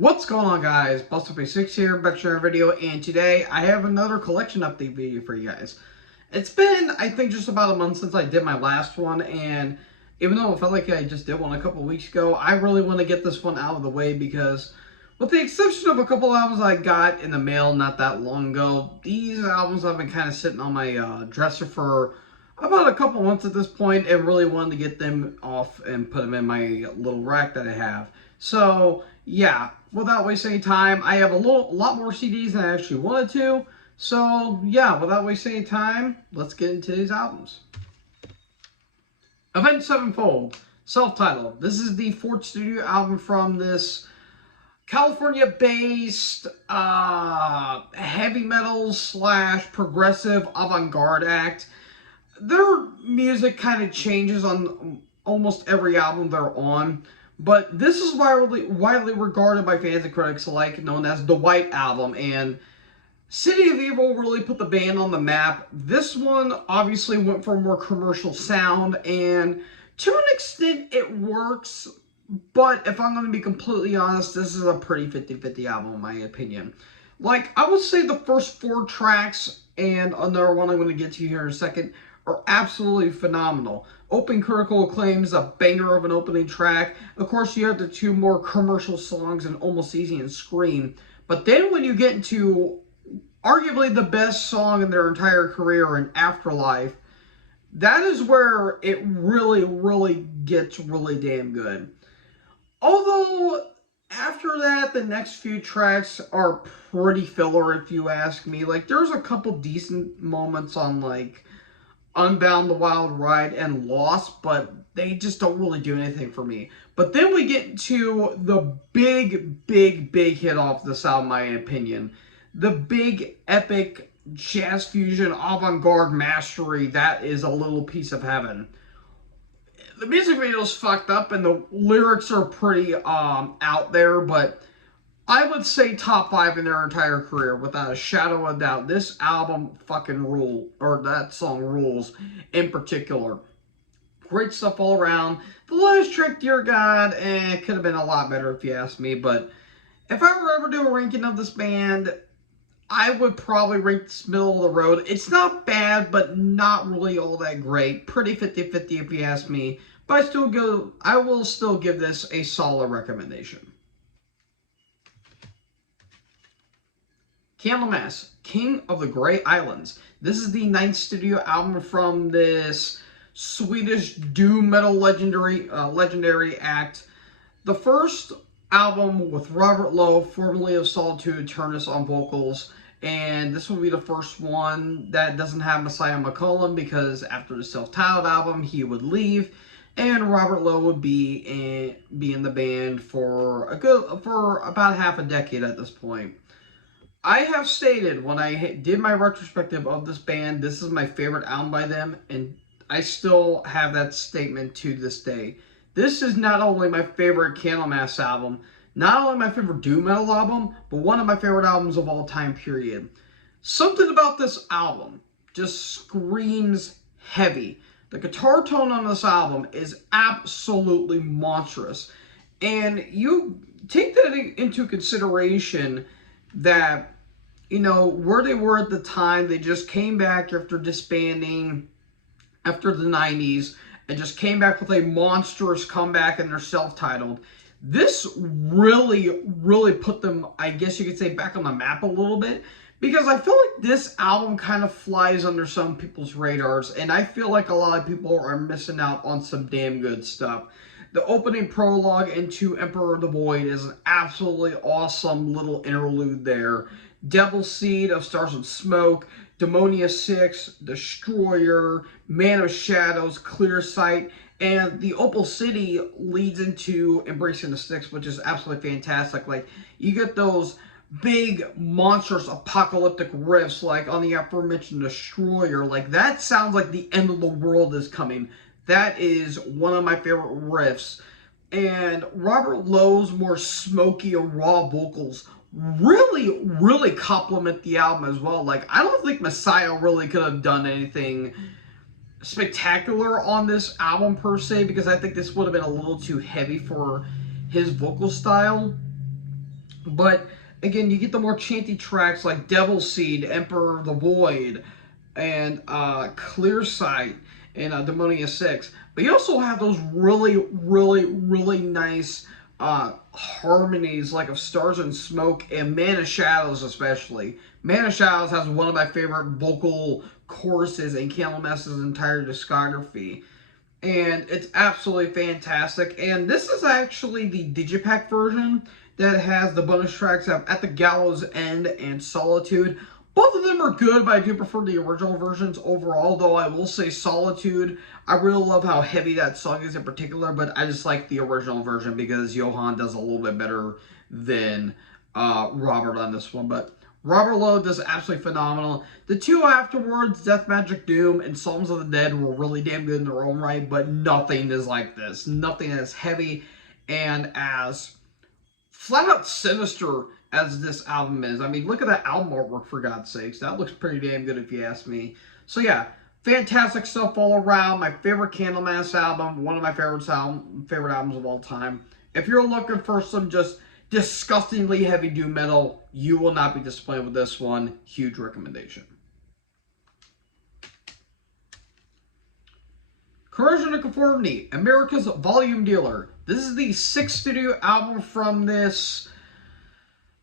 What's going on, guys? Buster36 here, back to another video, and today I have another collection update video for you guys. It's been, I think, just about a month since I did my last one, and even though it felt like I just did one a couple weeks ago, I really want to get this one out of the way because, with the exception of a couple albums I got in the mail not that long ago, these albums have been kind of sitting on my dresser for about a couple months at this point, and really wanted to get them off and put them in my little rack that I have. So, yeah, without wasting any time, I have a lot more CDs than I actually wanted to. So, yeah, without wasting any time, let's get into these albums. Avenged Sevenfold, self-titled. This is the fourth studio album from this California-based heavy metal / progressive avant-garde act. Their music kind of changes on almost every album they're on, but this is widely regarded by fans and critics alike, known as the White Album, and City of Evil really put the band on the map. This one obviously went for a more commercial sound, and to an extent it works, but if I'm going to be completely honest, this is a pretty 50-50 album in my opinion. Like, I would say the first 4 tracks, and another one I'm going to get to here in a second, are absolutely phenomenal. Open critical acclaim is a banger of an opening track. Of course, you have the 2 more commercial songs in Almost Easy and Scream. But then when you get into arguably the best song in their entire career in Afterlife, that is where it really gets really damn good. Although, after that, the next few tracks are pretty filler if you ask me. Like, there's a couple decent moments on, like, Unbound, The Wild Ride, and Lost, but they just don't really do anything for me. But then we get to the big hit off this album, in my opinion. The big, epic, jazz fusion, avant-garde mastery that is A Little Piece of Heaven. The music video is fucked up, and the lyrics are pretty out there, but I would say top 5 in their entire career, without a shadow of a doubt. This album fucking that song rules in particular. Great stuff all around. The last track, dear God, it could have been a lot better if you ask me, but if I were ever do a ranking of this band, I would probably rank this middle of the road. It's not bad, but not really all that great. Pretty 50-50 if you ask me, but I will still give this a solid recommendation. Candlemass, King of the Grey Islands. This is the 9th studio album from this Swedish doom metal legendary act. The first album with Robert Lowe, formerly of Solitude Eternus, on vocals, and this will be the first one that doesn't have Messiah McCollum, because after the self-titled album he would leave, and Robert Lowe would be in the band for about half a decade at this point. I have stated when I did my retrospective of this band, this is my favorite album by them, and I still have that statement to this day. This is not only my favorite Candlemass album, not only my favorite doom metal album, but one of my favorite albums of all time, period. Something about this album just screams heavy. The guitar tone on this album is absolutely monstrous, and you take that into consideration that, you know, where they were at the time. They just came back after disbanding after the 90s and just came back with a monstrous comeback in their self-titled. This really put them, I guess you could say, back on the map a little bit, because I feel like this album kind of flies under some people's radars, and I feel like a lot of people are missing out on some damn good stuff. The opening prologue into Emperor of the Void is an absolutely awesome little interlude there. Devil's Seed of Stars and Smoke, Demonia 6, Destroyer, Man of Shadows, Clear Sight, and the Opal City leads into Embracing the Sticks, which is absolutely fantastic. Like, you get those big, monstrous, apocalyptic riffs, like on the aforementioned Destroyer. Like, that sounds like the end of the world is coming. That is one of my favorite riffs. And Robert Lowe's more smoky and raw vocals really complement the album as well. Like, I don't think Messiah really could have done anything spectacular on this album per se, because I think this would have been a little too heavy for his vocal style. But again, you get the more chanty tracks like Devil Seed, Emperor of the Void, and Clear Sight, and Demonia 6. But you also have those really nice harmonies like of Stars and Smoke and Man of Shadows especially. Man of Shadows has one of my favorite vocal choruses in Candlemass's entire discography. And it's absolutely fantastic. And this is actually the Digipack version that has the bonus tracks of At the Gallows End and Solitude. Both of them are good, but I do prefer the original versions overall, though I will say Solitude, I really love how heavy that song is in particular, but I just like the original version because Johan does a little bit better than Robert on this one. But Robert Lowe does absolutely phenomenal. The two afterwards, Death Magic Doom and Psalms of the Dead, were really damn good in their own right, but nothing is like this. Nothing as heavy and as flat out sinister as this album is. I mean, look at that album artwork, for God's sakes. That looks pretty damn good if you ask me. So yeah, fantastic stuff all around. My favorite Candlemass album, one of my favorite albums of all time. If you're looking for some just disgustingly heavy doom metal, you will not be disappointed with this one. Huge recommendation. Corrosion of Conformity, America's Volume Dealer. This is the 6th studio album from this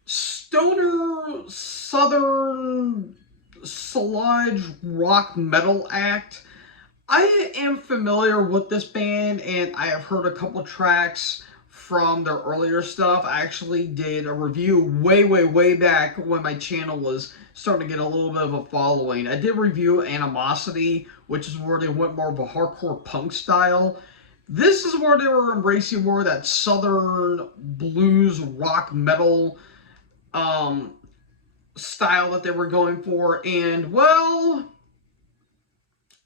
stoner southern sludge rock metal act. I am familiar with this band, and I have heard a couple tracks from their earlier stuff. I actually did a review way back when my channel was starting to get a little bit of a following. I did review Animosity, which is where they went more of a hardcore punk style. This is where they were embracing more of that southern blues rock metal style that they were going for. And, well,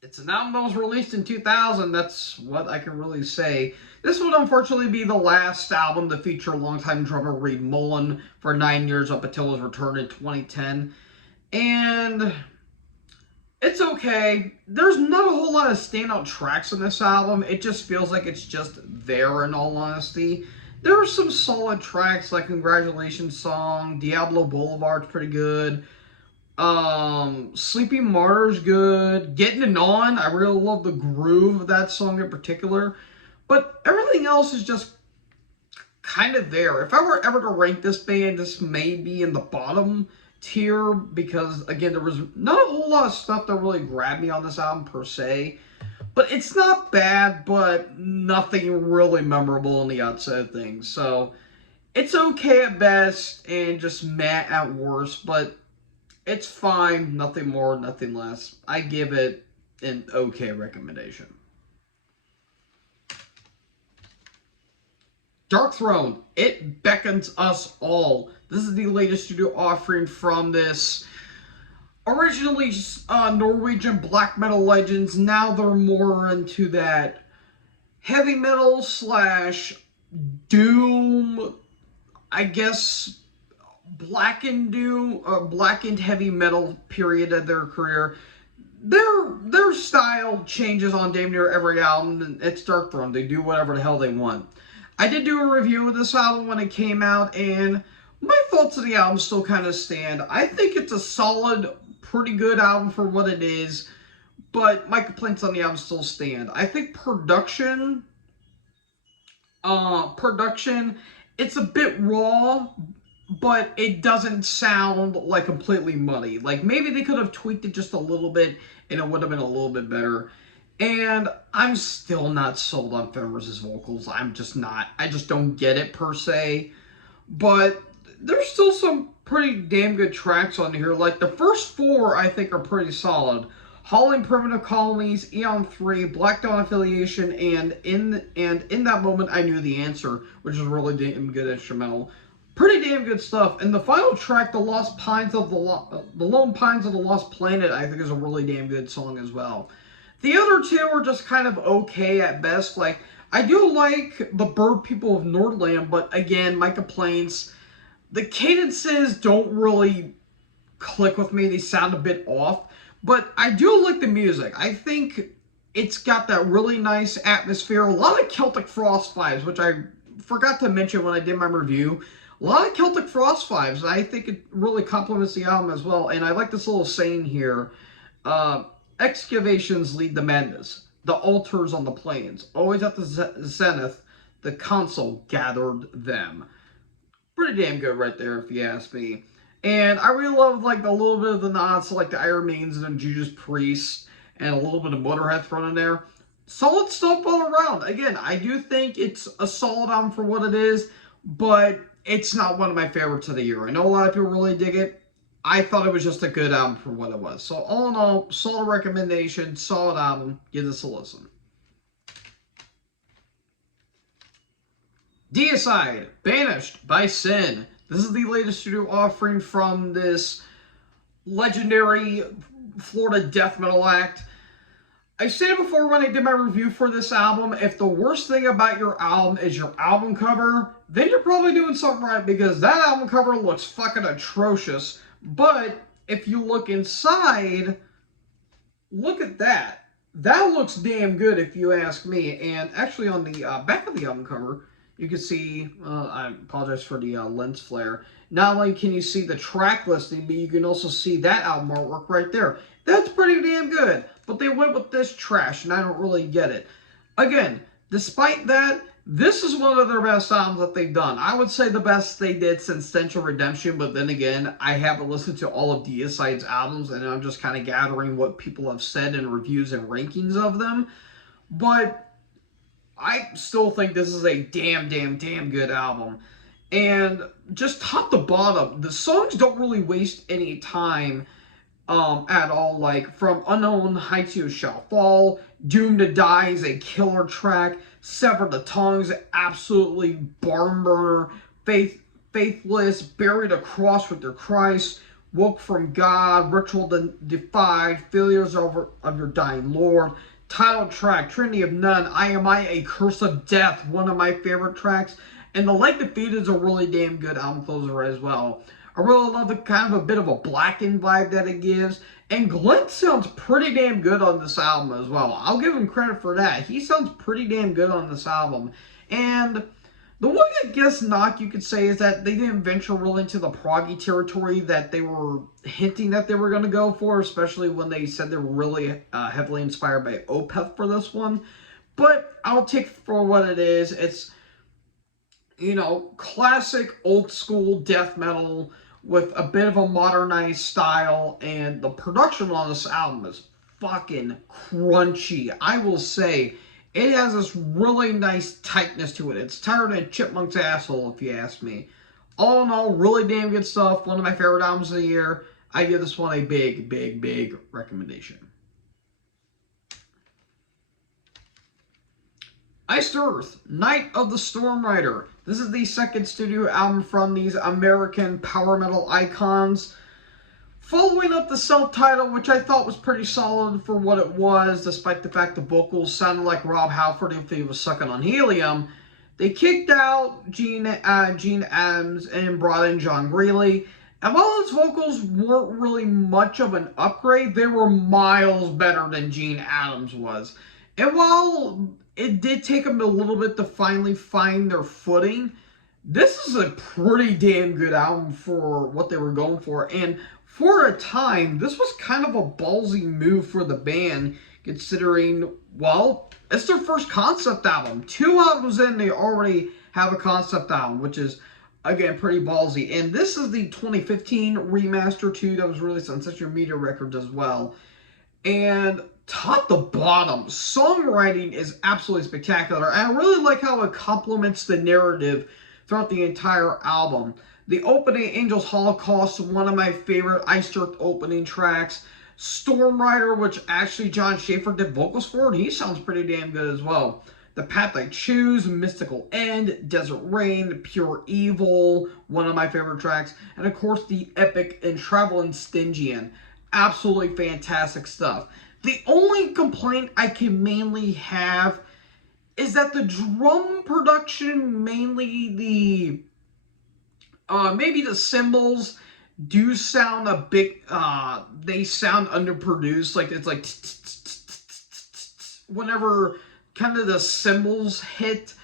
it's an album that was released in 2000. That's what I can really say. This would unfortunately be the last album to feature longtime drummer Reed Mullin for 9 years up until his return in 2010. And it's okay. There's not a whole lot of standout tracks on this album. It just feels like it's just there, in all honesty. There are some solid tracks like Congratulations Song, Diablo Boulevard's pretty good. Sleeping Martyr's good. Getting It On, I really love the groove of that song in particular. But everything else is just kind of there. If I were ever to rank this band, this may be in the bottom tier because, again, there was not a whole lot of stuff that really grabbed me on this album per se. But it's not bad, but nothing really memorable on the outside of things. So it's okay at best and just meh at worst, but it's fine. Nothing more, nothing less. I give it an okay recommendation. Darkthrone, It Beckons Us All. This is the latest studio offering from this originally Norwegian black metal legends. Now they're more into that heavy metal slash doom, I guess, blackened heavy metal period of their career. Their style changes on damn near every album, and it's Darkthrone. They do whatever the hell they want. I did do a review of this album when it came out, and my thoughts of the album still kind of stand. I think it's a solid, pretty good album for what it is, but my complaints on the album still stand. I think production, it's a bit raw, but it doesn't sound like completely muddy. Like, maybe they could have tweaked it just a little bit, and it would have been a little bit better. And I'm still not sold on Fenris's vocals. I'm just not. I just don't get it, per se. But there's still some pretty damn good tracks on here. Like, the first 4, I think, are pretty solid. Hauling Primitive Colonies, Eon 3, Black Dawn Affiliation, and in that moment, I Knew the Answer, which is really damn good instrumental. Pretty damn good stuff. And the final track, The Lone Pines of the Lost Planet, I think is a really damn good song as well. The other 2 are just kind of okay at best. Like, I do like the Bird People of Nordland, but again, my complaints, the cadences don't really click with me. They sound a bit off, but I do like the music. I think it's got that really nice atmosphere, a lot of Celtic Frost vibes, which I forgot to mention when I did my review, a lot of Celtic Frost vibes. I think it really complements the album as well. And I like this little saying here. Excavations lead to madness. The altars on the plains. Always at the zenith, the council gathered them. Pretty damn good right there, if you ask me. And I really love like a little bit of the nods to like the Iron Maidens and Judas Priest and a little bit of Motorhead thrown in there. Solid stuff all around. Again, I do think it's a solid album for what it is, but it's not one of my favorites of the year. I know a lot of people really dig it. I thought it was just a good album for what it was. So all in all, solid recommendation, solid album. Give this a listen. Deicide, Banished by Sin. This is the latest studio offering from this legendary Florida death metal act. I said before when I did my review for this album, if the worst thing about your album is your album cover, then you're probably doing something right, because that album cover looks fucking atrocious. But if you look inside, look at that. That looks damn good if you ask me. And actually on the back of the album cover, you can see, I apologize for the lens flare. Not only can you see the track listing, but you can also see that album artwork right there. That's pretty damn good. But they went with this trash, and I don't really get it. Again, despite that, this is one of their best albums that they've done. I would say the best they did since Central Redemption, but then again, I haven't listened to all of Deicide's albums, and I'm just kind of gathering what people have said in reviews and rankings of them. But I still think this is a damn good album. And just top to bottom, the songs don't really waste any time at all. Like, from Unknown Heights You Shall Fall, Doomed to Die is a killer track, Sever the Tongues, absolutely barn burner, Faithless, Buried a Cross with Your Christ, Woke from God, Ritual Defied, Failures of Your Dying Lord, title track, Trinity of None, I Am I, A Curse of Death, one of my favorite tracks. And The Light Defeated is a really damn good album closer as well. I really love the kind of a bit of a Blackened vibe that it gives. And Glenn sounds pretty damn good on this album as well. I'll give him credit for that. He sounds pretty damn good on this album. And the one, I guess, knock you could say is that they didn't venture really into the proggy territory that they were hinting that they were going to go for, especially when they said they were really heavily inspired by Opeth for this one. But I'll take it for what it is. It's, you know, classic old school death metal with a bit of a modernized style, and the production on this album is fucking crunchy. I will say, it has this really nice tightness to it. It's tighter than Chipmunk's asshole, if you ask me. All in all, really damn good stuff. One of my favorite albums of the year. I give this one a big recommendation. Iced Earth, Night of the Storm Rider. This is the second studio album from these American power metal icons. Following up the self-titled, which I thought was pretty solid for what it was, despite the fact the vocals sounded like Rob Halford if he was sucking on helium, they kicked out Gene Adams and brought in John Greeley. And while his vocals weren't really much of an upgrade, they were miles better than Gene Adams was. And while it did take them a little bit to finally find their footing, this is a pretty damn good album for what they were going for. And for a time, this was kind of a ballsy move for the band, considering, well, it's their first concept album. 2 albums in, they already have a concept album, which is, again, pretty ballsy. And this is the 2015 remaster, too, that was released on Century Media Records as well. And top to bottom, songwriting is absolutely spectacular. And I really like how it complements the narrative throughout the entire album. The opening, Angels Holocaust, one of my favorite Iced Earth opening tracks. Storm Rider, which actually John Schaefer did vocals for, and he sounds pretty damn good as well. The Path I Choose, Mystical End, Desert Rain, Pure Evil, one of my favorite tracks. And of course, the epic and Traveling Stygian. Absolutely fantastic stuff. The only complaint I can mainly have is that the drum production, mainly the maybe the cymbals, do sound a bit, they sound underproduced. Like, it's like whenever kind of the cymbals hit,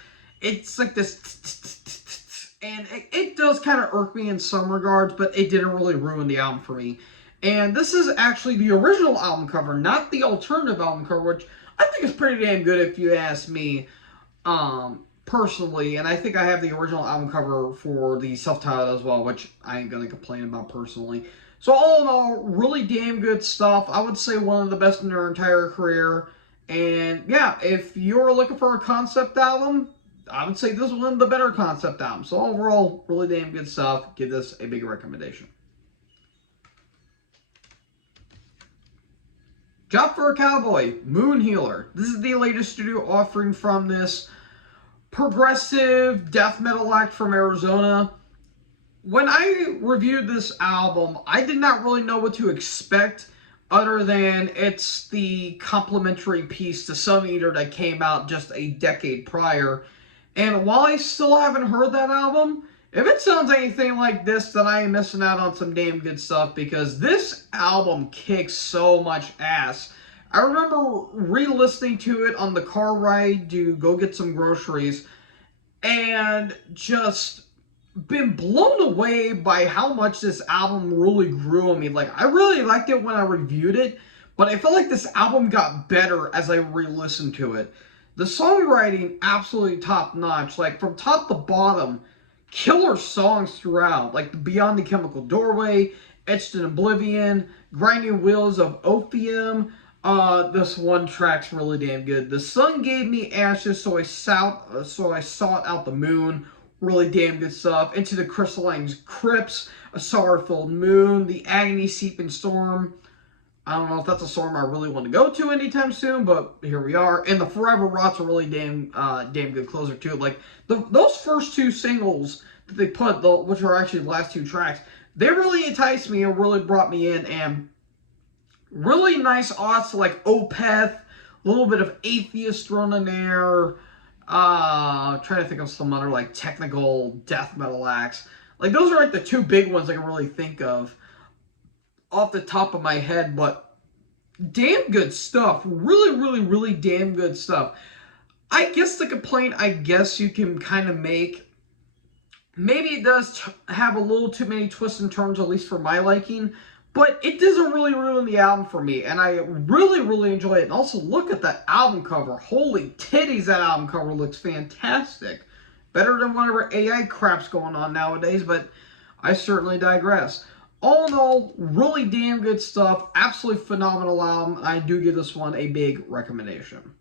it's like this, and it does kind of irk me in some regards, but it didn't really ruin the album for me. And this is actually the original album cover, not the alternative album cover, which I think is pretty damn good if you ask me, personally. And I think I have the original album cover for the self-titled as well, which I ain't gonna complain about personally. So all in all, really damn good stuff. I would say one of the best in their entire career. And yeah, if you're looking for a concept album, I would say this is one of the better concept albums. So overall, really damn good stuff. Give this a big recommendation. Job for a Cowboy, Moon Healer. This is the latest studio offering from this progressive death metal act from Arizona. When I reviewed this album, I did not really know what to expect other than it's the complementary piece to Sun Eater that came out just a decade prior. And while I still haven't heard that album, if it sounds anything like this, then I am missing out on some damn good stuff, because this album kicks so much ass. I remember re-listening to it on the car ride to go get some groceries and just been blown away by how much this album really grew on me. Like, I really liked it when I reviewed it, but I felt like this album got better as I re-listened to it. The songwriting, absolutely top-notch. Like, from top to bottom, killer songs throughout. Like, Beyond the Chemical Doorway, Etched in Oblivion, Grinding Wheels of Opium. This one track's really damn good. The Sun Gave Me Ashes, so I sought out the moon. Really damn good stuff. Into the Crystalline Crypts, A Sorrowful Moon, The Agony Seeping Storm. I don't know if that's a storm I really want to go to anytime soon, but here we are. And the Forever Rot's a really damn good closer too. Like, those first two singles that they put, which are actually the last two tracks, they really enticed me and really brought me in. And really nice odds to like Opeth, a little bit of Atheist thrown in there. Trying to think of some other like technical death metal acts. Like, those are like the two big ones I can really think of off the top of my head, but damn good stuff. Really damn good stuff. I guess the complaint you can kind of make, maybe it does have a little too many twists and turns, at least for my liking, but it doesn't really ruin the album for me, and I really enjoy it. And also, look at that album cover. Holy titties, that album cover looks fantastic. Better than whatever AI crap's going on nowadays, but I certainly digress. All in all, really damn good stuff. Absolutely phenomenal album. I do give this one a big recommendation.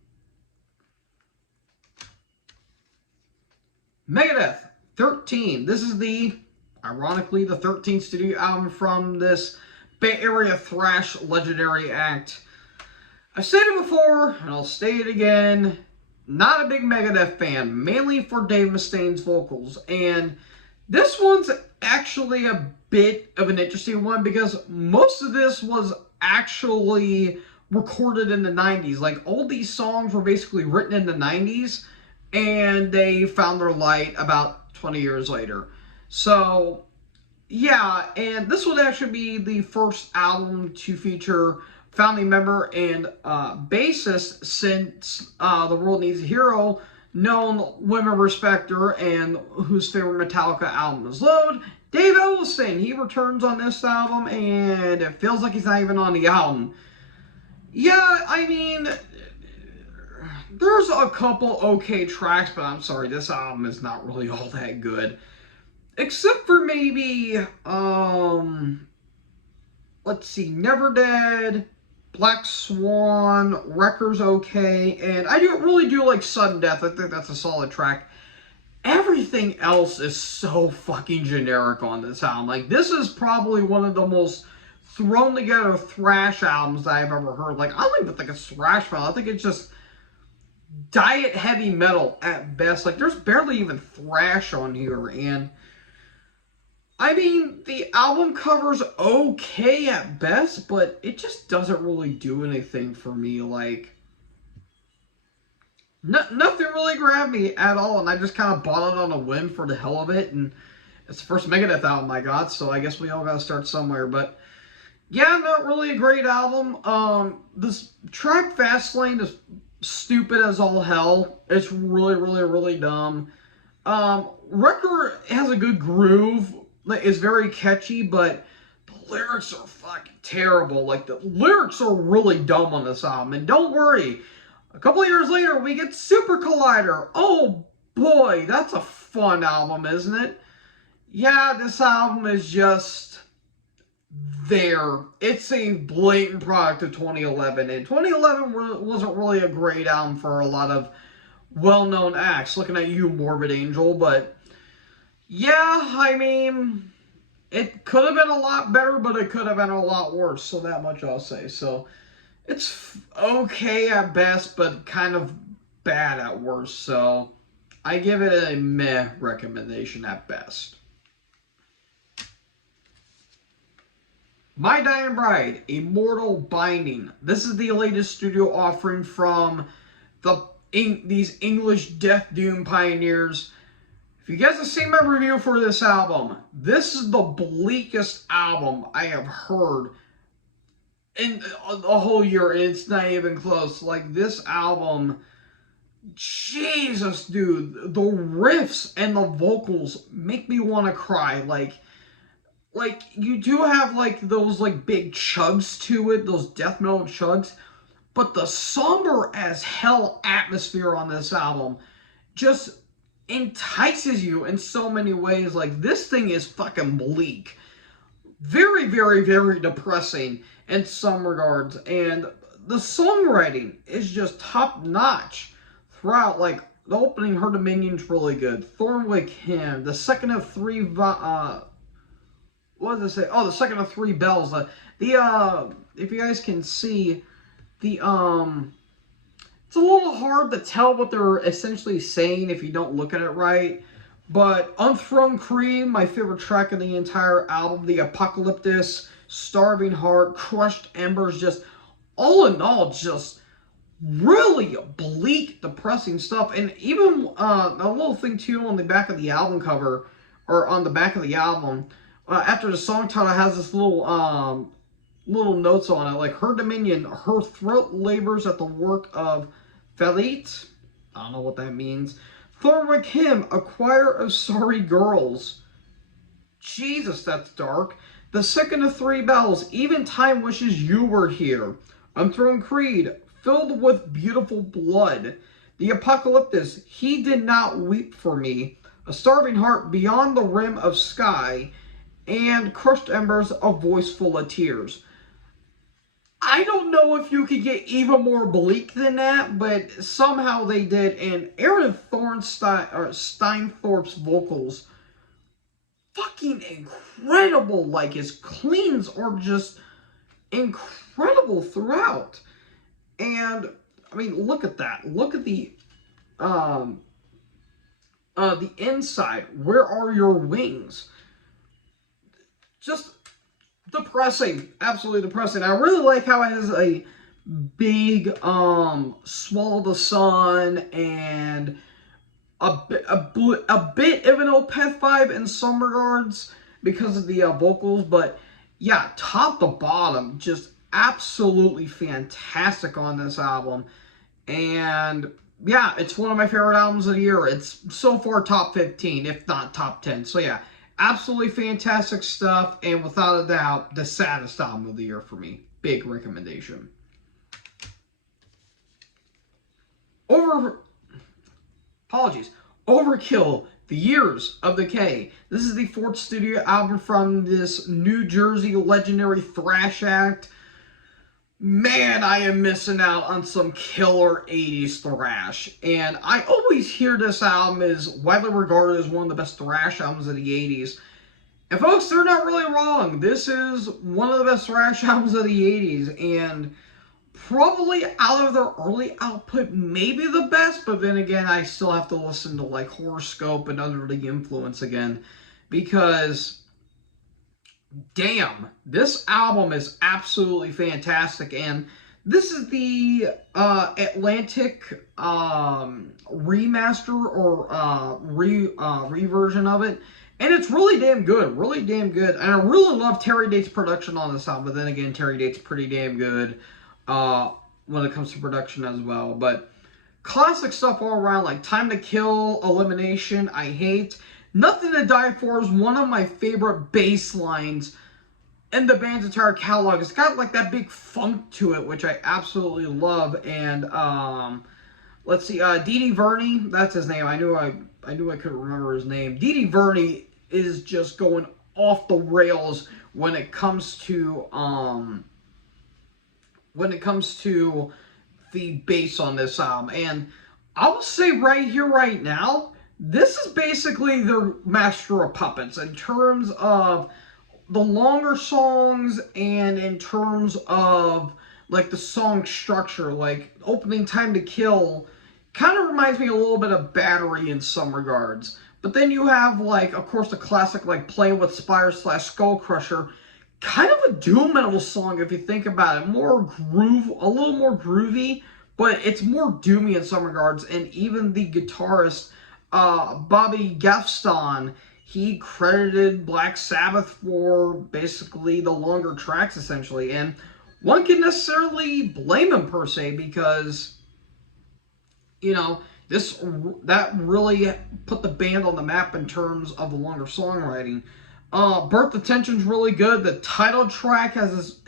Megadeth, 13. This is ironically, the 13th studio album from this Bay Area thrash legendary act. I've said it before, and I'll say it again. Not a big Megadeth fan, mainly for Dave Mustaine's vocals. And this one's actually a bit of an interesting one, because most of this was actually recorded in the 90s. Like, all these songs were basically written in the 90s, and they found their light about 20 years later. So, yeah, and this would actually be the first album to feature founding member and bassist since The World Needs a Hero, known women respecter and whose favorite Metallica album is Load, Dave Ellefson. He returns on this album, and it feels like he's not even on the album. Yeah, I mean, there's a couple okay tracks, but I'm sorry, this album is not really all that good. Except for maybe, let's see, Never Dead, Black Swan, Wrecker's okay, and I really do like Sudden Death. I think that's a solid track. Everything else is so fucking generic on this album. Like, this is probably one of the most thrown together thrash albums that I've ever heard. Like, I don't even think it's thrash metal. I think it's just diet heavy metal at best. Like, there's barely even thrash on here, and I mean, the album cover's okay at best, but it just doesn't really do anything for me. Like, nothing really grabbed me at all, and I just kind of bought it on a whim for the hell of it, and it's the first Megadeth album I got, so I guess we all gotta start somewhere. But yeah, not really a great album. This track Fastlane is stupid as all hell. It's really, really, really dumb. Record has a good groove. It's very catchy, but the lyrics are fucking terrible. Like, the lyrics are really dumb on this album. And don't worry, a couple of years later, we get Super Collider. Oh boy, that's a fun album, isn't it? Yeah, this album is just there. It's a blatant product of 2011. And 2011 wasn't really a great album for a lot of well-known acts. Looking at you, Morbid Angel, but yeah, I mean, it could have been a lot better, but it could have been a lot worse. So that much I'll say. So it's okay at best, but kind of bad at worst. So I give it a meh recommendation at best. My Dying Bride, Immortal Binding. This is the latest studio offering from these English death doom pioneers. If you guys have seen my review for this album, this is the bleakest album I have heard in a whole year, and it's not even close. Like, this album, Jesus, dude, the riffs and the vocals make me want to cry. Like, you do have, like, those, like, big chugs to it, those death metal chugs, but the somber as hell atmosphere on this album just entices you in so many ways. Like, this thing is fucking bleak. Very, very, very depressing in some regards. And the songwriting is just top notch throughout. Like, the opening, Her Dominion's really good. Thornwick Hymn, the second of three, what does it say? Oh, the second of three bells. If you guys can see, it's a little hard to tell what they're essentially saying if you don't look at it right. But Unthrown Creed, my favorite track of the entire album, the Apocalyptus, Starving Heart, Crushed Embers, just all in all, just really bleak, depressing stuff. And even a little thing too on the back of the album cover, or on the back of the album, after the song title has this little notes on it, like, Her Dominion, her throat labors at the work of Felit. I don't know what that means. Thornwick Hymn, a choir of sorry girls. Jesus, that's dark. The second of three bells, even time wishes you were here. Unthrown Creed, filled with beautiful blood. The Apocalyptus, he did not weep for me. A starving heart beyond the rim of sky. And Crushed Embers, a voice full of tears. I don't know if you could get even more bleak than that, but somehow they did. And Aaron Steinthorpe's vocals, fucking incredible. Like, his cleans are just incredible throughout. And I mean, look at that. Look at the inside. Where are your wings? Just depressing. Absolutely depressing. I really like how it has a big Swallow the Sun and a bit of an Opeth vibe in some regards because of the vocals, but yeah, top to bottom, just absolutely fantastic on this album. And yeah, it's one of my favorite albums of the year. It's so far top 15, if not top 10. So yeah, absolutely fantastic stuff, and without a doubt, the saddest album of the year for me. Big recommendation. Overkill, The Years of Decay. This is the fourth studio album from this New Jersey legendary thrash act. Man, I am missing out on some killer 80s thrash. And I always hear this album is widely regarded as one of the best thrash albums of the 80s. And folks, they're not really wrong. This is one of the best thrash albums of the 80s. And probably out of their early output, maybe the best. But then again, I still have to listen to like Horoscope and Under the Influence again. Because damn, this album is absolutely fantastic, and this is the Atlantic remaster or reversion of it, and it's really damn good, and I really love Terry Date's production on this album, but then again, Terry Date's pretty damn good. when it comes to production as well. But classic stuff all around, like Time to Kill, Elimination, I Hate. Nothing to Die For is one of my favorite bass lines in the band's entire catalog. It's got like that big funk to it, which I absolutely love. And let's see, Dee Dee Verney, that's his name. I knew I couldn't remember his name. Dee Dee Verney is just going off the rails when it comes to the bass on this album. And I will say right here, right now, this is basically their master of puppets in terms of the longer songs and in terms of like the song structure. Like opening Time to Kill kind of reminds me a little bit of Battery in some regards. But then you have, like, of course, the classic, like, Playing with Spire / Skull Crusher. Kind of a doom metal song if you think about it. More groove, a little more groovy, but it's more doomy in some regards. And even the guitarist, Bobby Gafston, he credited Black Sabbath for basically the longer tracks, essentially. And one can necessarily blame him, per se, because, you know, that really put the band on the map in terms of the longer songwriting. Birth of Tension's really good. The title track is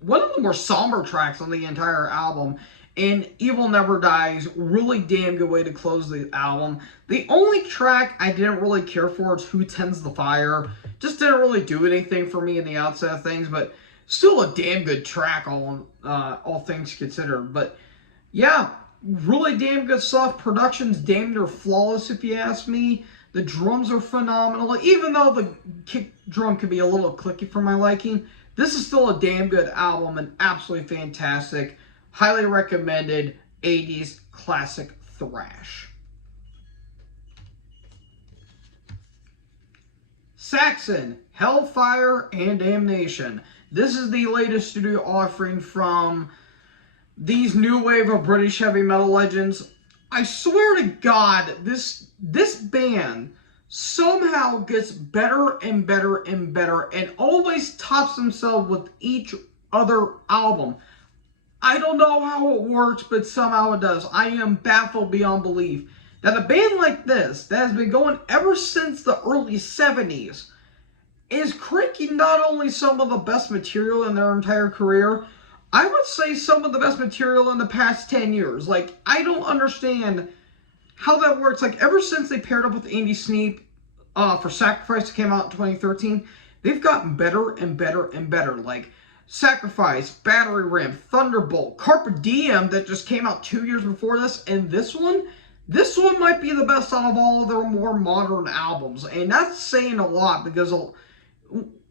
one of the more somber tracks on the entire album. And Evil Never Dies, really damn good way to close the album. The only track I didn't really care for is Who Tends the Fire. Just didn't really do anything for me in the outset of things, but still a damn good track, all things considered. But yeah, really damn good stuff. Production's damn near flawless, if you ask me. The drums are phenomenal. Even though the kick drum can be a little clicky for my liking, this is still a damn good album and absolutely fantastic. Highly recommended 80s classic thrash. Saxon, Hellfire and Damnation. This is the latest studio offering from these new wave of British heavy metal legends. I swear to God, this band somehow gets better and better and better and always tops themselves with each other album. I don't know how it works, but somehow it does. I am baffled beyond belief that a band like this, that has been going ever since the early 70s, is cranking not only some of the best material in their entire career, I would say some of the best material in the past 10 years. Like, I don't understand how that works. Like, ever since they paired up with Andy Sneap for Sacrifice that came out in 2013, they've gotten better and better and better. Like, Sacrifice, Battery Ram, Thunderbolt, Carpe Diem that just came out 2 years before this, and this one might be the best out of all of their more modern albums. And that's saying a lot, because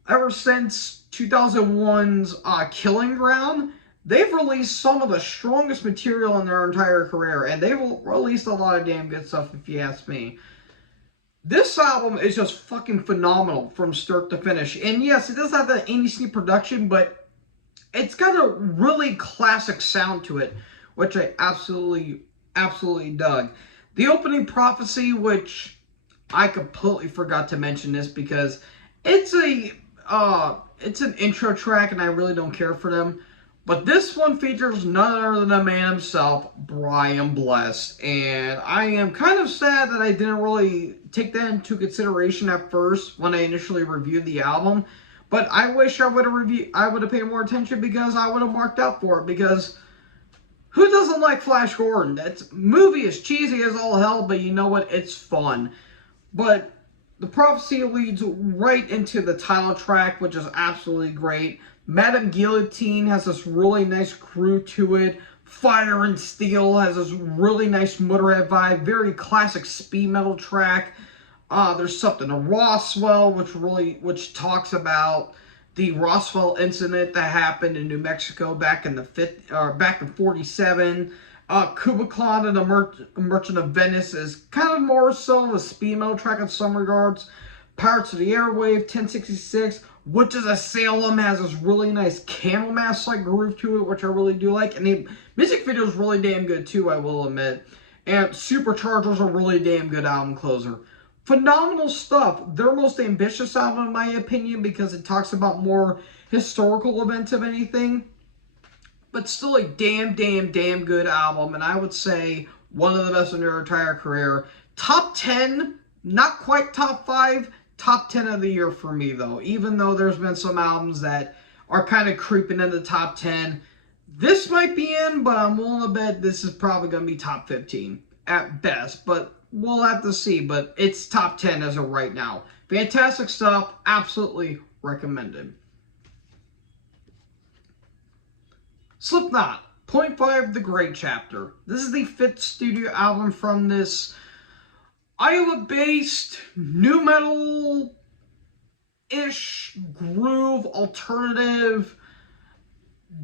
ever since 2001's Killing Ground, they've released some of the strongest material in their entire career, and they've released a lot of damn good stuff, if you ask me. This album is just fucking phenomenal from start to finish. And yes, it does have that Andy Sneap production, but it's got a really classic sound to it, which I absolutely dug. The opening Prophecy, which I completely forgot to mention this because it's an intro track and I really don't care for them. But this one features none other than the man himself, Brian Blessed. And I am kind of sad that I didn't really take that into consideration at first when I initially reviewed the album. But I wish I would have paid more attention, because I would have marked out for it. Because who doesn't like Flash Gordon? That movie is cheesy as all hell, but you know what? It's fun. But the Prophecy leads right into the title track, which is absolutely great. Madame Guillotine has this really nice groove to it. Fire and Steel has this really nice Motorhead vibe. Very classic speed metal track. There's something to Roswell, which talks about the Roswell incident that happened in New Mexico back in 47. Kubicon and the Merchant of Venice is kind of more so a speed metal track in some regards. Pirates of the Airwave, 1066, Witches of Salem has this really nice Camel Mask-like groove to it, which I really do like. And the music video is really damn good too, I will admit. And Supercharger's a really damn good album closer. Phenomenal stuff. Their most ambitious album, in my opinion, because it talks about more historical events of anything. but still a damn good album, and I would say one of the best in their entire career. Top 10, not quite top 5, top 10 of the year for me, though. Even though there's been some albums that are kind of creeping in the top 10, this might be in, but I'm willing to bet this is probably going to be top 15 at best, but we'll have to see. But it's top 10 as of right now. Fantastic stuff, absolutely recommended. Slipknot, Point 5, The Great Chapter. This is the 5th studio album from this Iowa-based nu metal-ish groove alternative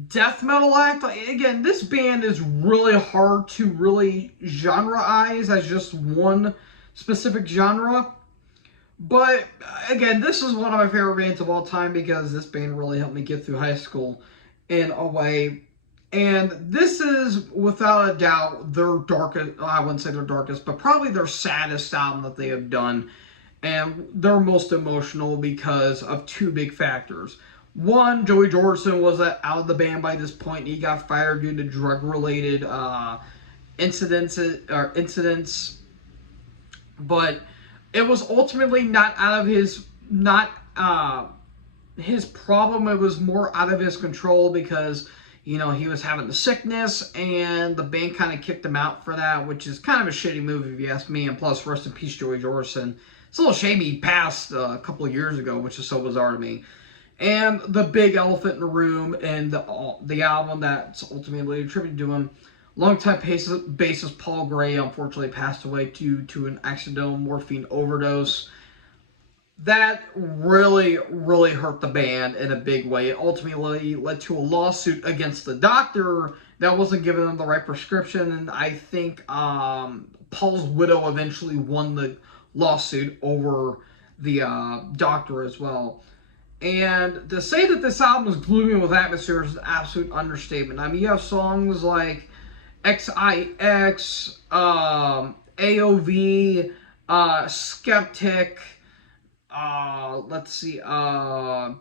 death metal act. Again, this band is really hard to really genreize as just one specific genre. But again, this is one of my favorite bands of all time because this band really helped me get through high school in a way. And this is, without a doubt, their darkest, I wouldn't say their darkest, but probably their saddest album that they have done. And their most emotional because of two big factors. One, Joey Jordison was out of the band by this point. He got fired due to drug-related incidents. But it was ultimately not out of his problem. It was more out of his control because, you know, he was having the sickness, and the band kind of kicked him out for that, which is kind of a shitty move if you ask me. And plus, rest in peace, Joey Jordison. It's a little shame he passed a couple of years ago, which is so bizarre to me. And the big elephant in the room, and the album that's ultimately attributed to him, longtime bassist Paul Gray unfortunately passed away due to an accidental morphine overdose. That really hurt the band in a big way. It ultimately led to a lawsuit against the doctor that wasn't giving them the right prescription, and I think Paul's widow eventually won the lawsuit over the doctor as well. And to say that this album is gloomy with atmosphere is an absolute understatement. I mean, you have songs like XIX, AOV, Skeptic,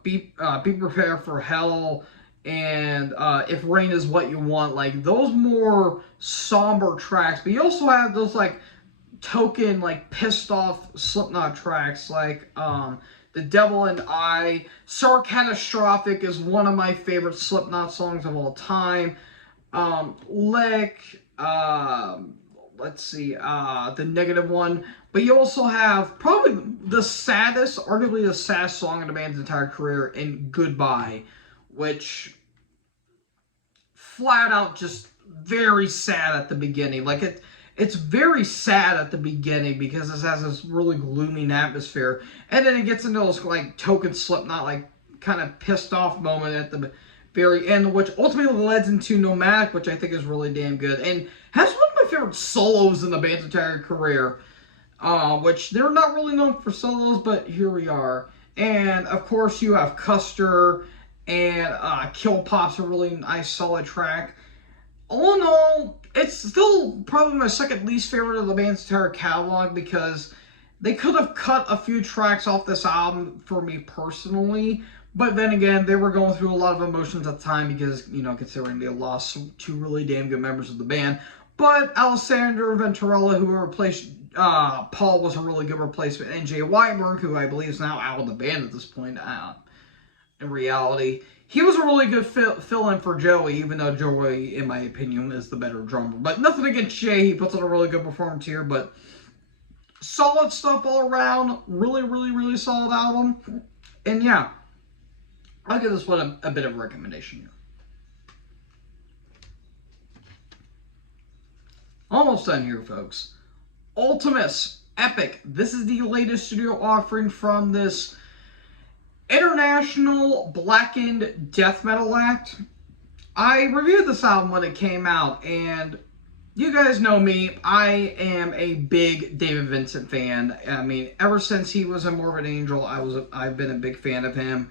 Be Prepared for Hell, and If Rain Is What You Want. Like, those more somber tracks. But you also have those, like, token, like, pissed off Slipknot tracks, like, The Devil and I. Sarcatastrophic is one of my favorite Slipknot songs of all time. Lick, The Negative One. But you also have probably the saddest, arguably the saddest song in the band's entire career, in Goodbye, which flat out just very sad at the beginning. Like, it's very sad at the beginning because it has this really gloomy atmosphere, and then it gets into those like token Slipknot, like kind of pissed off moment at the very end, which ultimately leads into Nomadic, which I think is really damn good and has one of my favorite solos in the band's entire career. Which they're not really known for solos, but here we are. And of course, you have Custer, and Kill Pop's a really nice, solid track. All in all, it's still probably my second least favorite of the band's entire catalog because they could have cut a few tracks off this album for me personally. But then again, they were going through a lot of emotions at the time because, you know, considering they lost two really damn good members of the band. But Alessandro Venturella, who replaced Paul, was a really good replacement. And Jay Whiteberg, who I believe is now out of the band at this point, in reality. He was a really good fill-in for Joey, even though Joey, in my opinion, is the better drummer. But nothing against Jay. He puts on a really good performance here. But solid stuff all around. Really solid album. And yeah, I'll give this one a bit of a recommendation here. Almost done here, folks. Ultimus Epic. This is the latest studio offering from this international blackened death metal act. I reviewed this album when it came out, and you guys know me. I am a big David Vincent fan. I mean, ever since he was in Morbid Angel, I've been a big fan of him.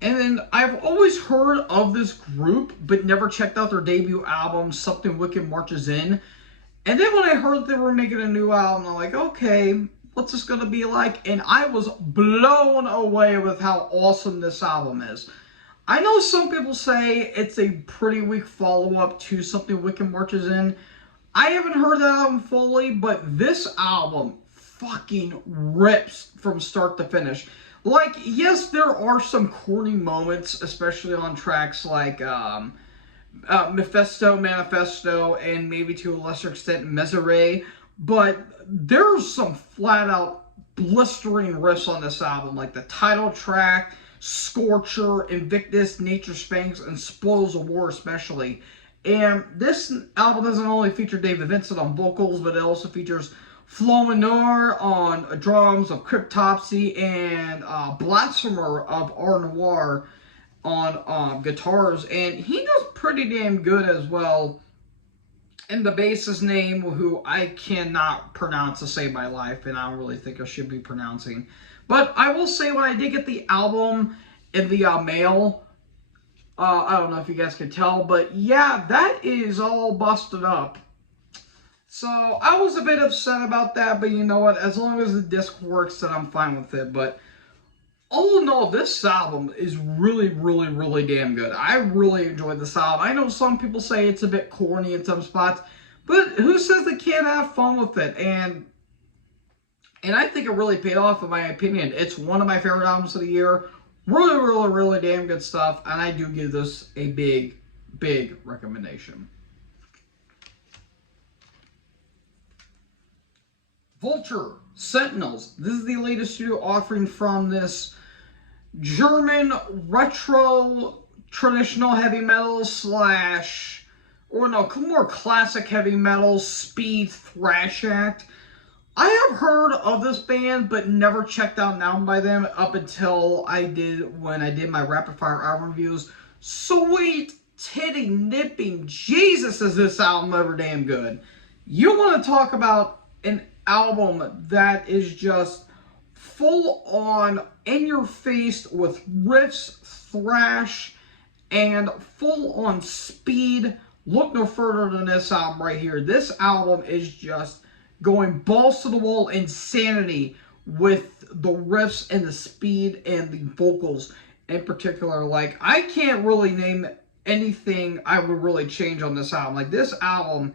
And then I've always heard of this group, but never checked out their debut album, Something Wicked Marches In. And then when I heard they were making a new album, I'm like, okay, what's this going to be like? And I was blown away with how awesome this album is. I know some people say it's a pretty weak follow-up to Something Wicked Marches In. I haven't heard that album fully, but this album fucking rips from start to finish. Like, yes, there are some corny moments, especially on tracks like Mephisto, Manifesto, and maybe to a lesser extent Mesere, but there's some flat out blistering riffs on this album, like the title track, Scorcher, Invictus, Nature Spanks, and Spoils of War especially. And this album doesn't only feature David Vincent on vocals, but it also features Flo Minor on drums of Cryptopsy and Blasphemer of Art Noir on guitars, and he does pretty damn good as well. And the bassist name, who I cannot pronounce to save my life, and I don't really think I should be pronouncing. But I will say, when I did get the album in the mail, I don't know if you guys can tell, but yeah, that is all busted up. So I was a bit upset about that, but you know what? As long as the disc works, then I'm fine with it. But all in all, this album is really, really, really damn good. I really enjoyed this album. I know some people say it's a bit corny in some spots, but who says they can't have fun with it? And I think it really paid off, in my opinion. It's one of my favorite albums of the year. Really, really, really damn good stuff, and I do give this a big, big recommendation. Vulture, Sentinels. This is the latest studio offering from this German retro traditional heavy metal slash, or no, more classic heavy metal speed thrash act. I have heard of this band, but never checked out an album by them up until when I did my rapid fire album reviews. Sweet titty nipping Jesus, is this album ever damn good. You want to talk about an album that is just full on, in your face with riffs, thrash, and full on speed. Look no further than this album right here. This album is just going balls to the wall insanity with the riffs and the speed and the vocals in particular. Like, I can't really name anything I would really change on this album. Like, this album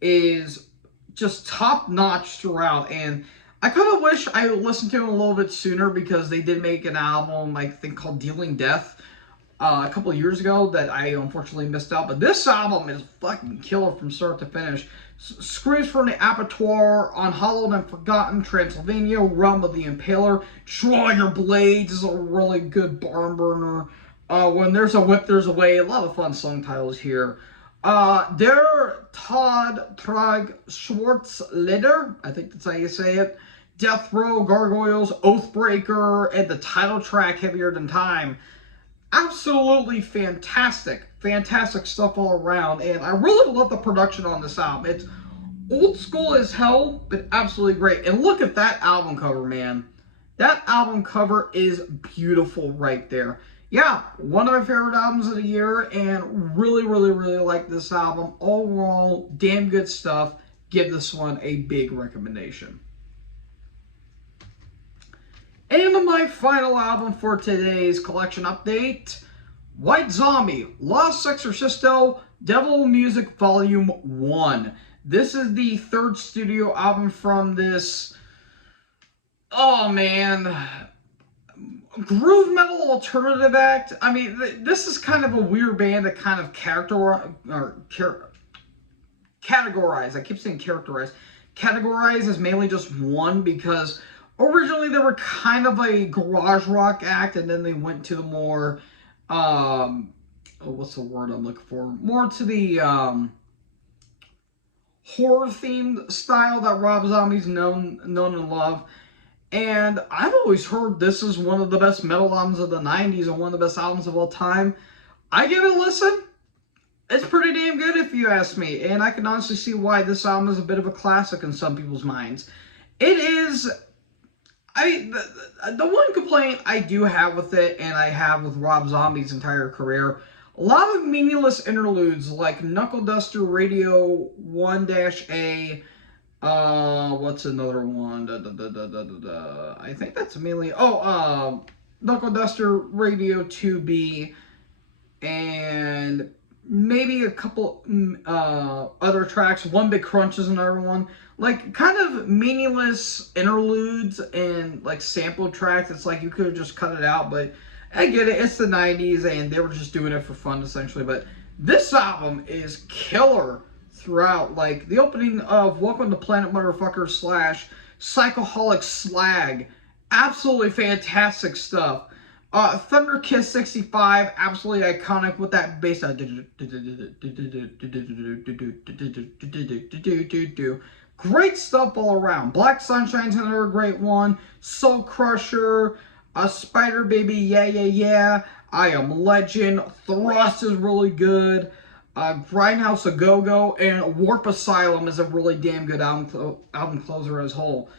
is just top notch throughout, and I kind of wish I listened to them a little bit sooner, because they did make an album, I think, called Dealing Death a couple of years ago that I unfortunately missed out. But this album is fucking killer from start to finish. Screams from the Abattoir, Unhallowed and Forgotten, Transylvania, Realm of the Impaler, Draw Your Blades is a really good barn burner. When There's a Whip, There's a Way. A lot of fun song titles here. Der Todd Trag Schwarzleder, I think that's how you say it. Death Row, Gargoyles, Oathbreaker, and the title track, Heavier Than Time. Absolutely fantastic. Fantastic stuff all around. And I really love the production on this album. It's old school as hell, but absolutely great. And look at that album cover, man. That album cover is beautiful right there. Yeah, one of my favorite albums of the year, and really, really, really like this album. Overall, damn good stuff. Give this one a big recommendation. And my final album for today's collection update, White Zombie, Los Exorcisto, Devil Music Volume 1. This is the third studio album from this, oh man, groove metal alternative act. I mean, this is kind of a weird band that kind of categorize. I keep saying characterize. Categorize is mainly just one, because originally they were kind of a garage rock act, and then they went to the more, what's the word I'm looking for? More to the horror-themed style that Rob Zombie's known and loved. And I've always heard this is one of the best metal albums of the 90s and one of the best albums of all time. I give it a listen. It's pretty damn good if you ask me. And I can honestly see why this album is a bit of a classic in some people's minds. It is... the one complaint I do have with it, and I have with Rob Zombie's entire career, a lot of meaningless interludes like Knuckle Duster Radio 1-A, what's another one? I think that's mainly... Knuckle Duster Radio 2B, and maybe a couple other tracks. One Big Crunch is another one. Like, kind of meaningless interludes and, like, sample tracks. It's like you could have just cut it out, but I get it. It's the 90s, and they were just doing it for fun, essentially. But this album is killer throughout. Like, the opening of Welcome to Planet Motherfucker / Psychoholic Slag. Absolutely fantastic stuff. Thunder Kiss 65, absolutely iconic with that bass. Great stuff all around. Black Sunshine's another great one. Soul Crusher, Spider Baby, Yeah Yeah Yeah. I Am Legend. Thrust is really good. Grindhouse A Go Go and Warp Asylum is a really damn good album closer as a whole.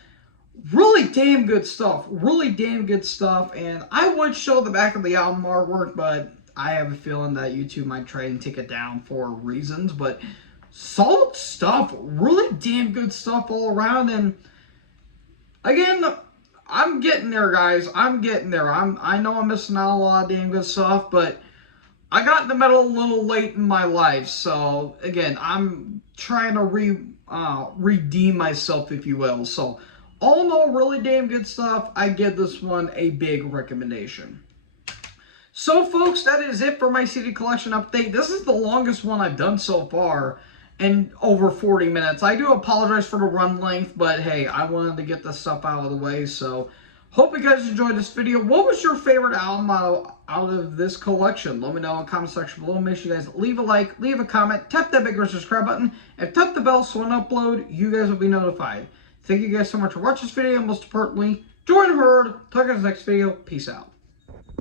Really damn good stuff. Really damn good stuff. And I would show the back of the album artwork, but I have a feeling that YouTube might try and take it down for reasons. But solid stuff. Really damn good stuff all around. And again, I'm getting there, guys. I'm getting there. I know I'm missing out on a lot of damn good stuff, but I got in the middle a little late in my life. So again, I'm trying to redeem myself, if you will. So all in all, really damn good stuff. I give this one a big recommendation. So, folks, that is it for my CD collection update. This is the longest one I've done so far, in over 40 minutes. I do apologize for the run length, but hey, I wanted to get this stuff out of the way. So, hope you guys enjoyed this video. What was your favorite album out of this collection? Let me know in the comment section below. Make sure you guys leave a like, leave a comment, tap that big red subscribe button, and tap the bell so when I upload, you guys will be notified. Thank you guys so much for watching this video, and most importantly, join the herd. Talk to you in the next video. Peace out.